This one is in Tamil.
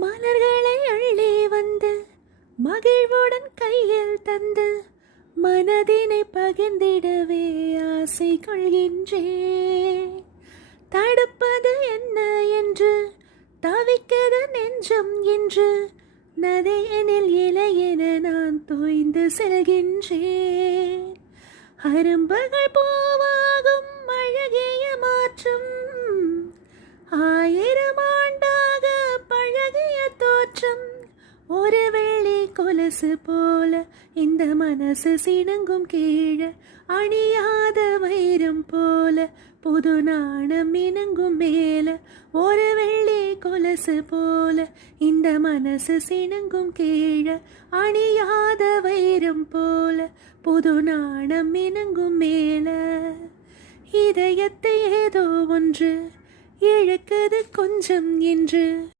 மலர்களை அள்ளி வந்து மகிழ்வுடன் கையில் தந்து மனதினை பகிர்ந்திடவே ஆசை கொள்கின்றேன். தடுப்பது என்ன என்று தவிக்கிறது நெஞ்சம் என்று நதியனில் இலையென நான் தோய்ந்து செல்கின்றேன். அரும்புகள் பூவாகும் அழகிய மாற்றம், 1000 ஆண்டாக பழகிய தோற்றம். ஒரு வெள்ளி கொலுசு போல இந்த மனசு சிணுங்கும் கீழே, அணியாத வைரம் போல புது நாணம் இணங்கும் மேல. ஒரு வெள்ளி கொலுசு போல இந்த மனசு சிணுங்கும் கீழே, அணியாத வைரம் போல புது நாணம் இணங்கும் மேல. இதயத்தை ஏதோ ஒன்று இழக்குது கொஞ்சம் என்று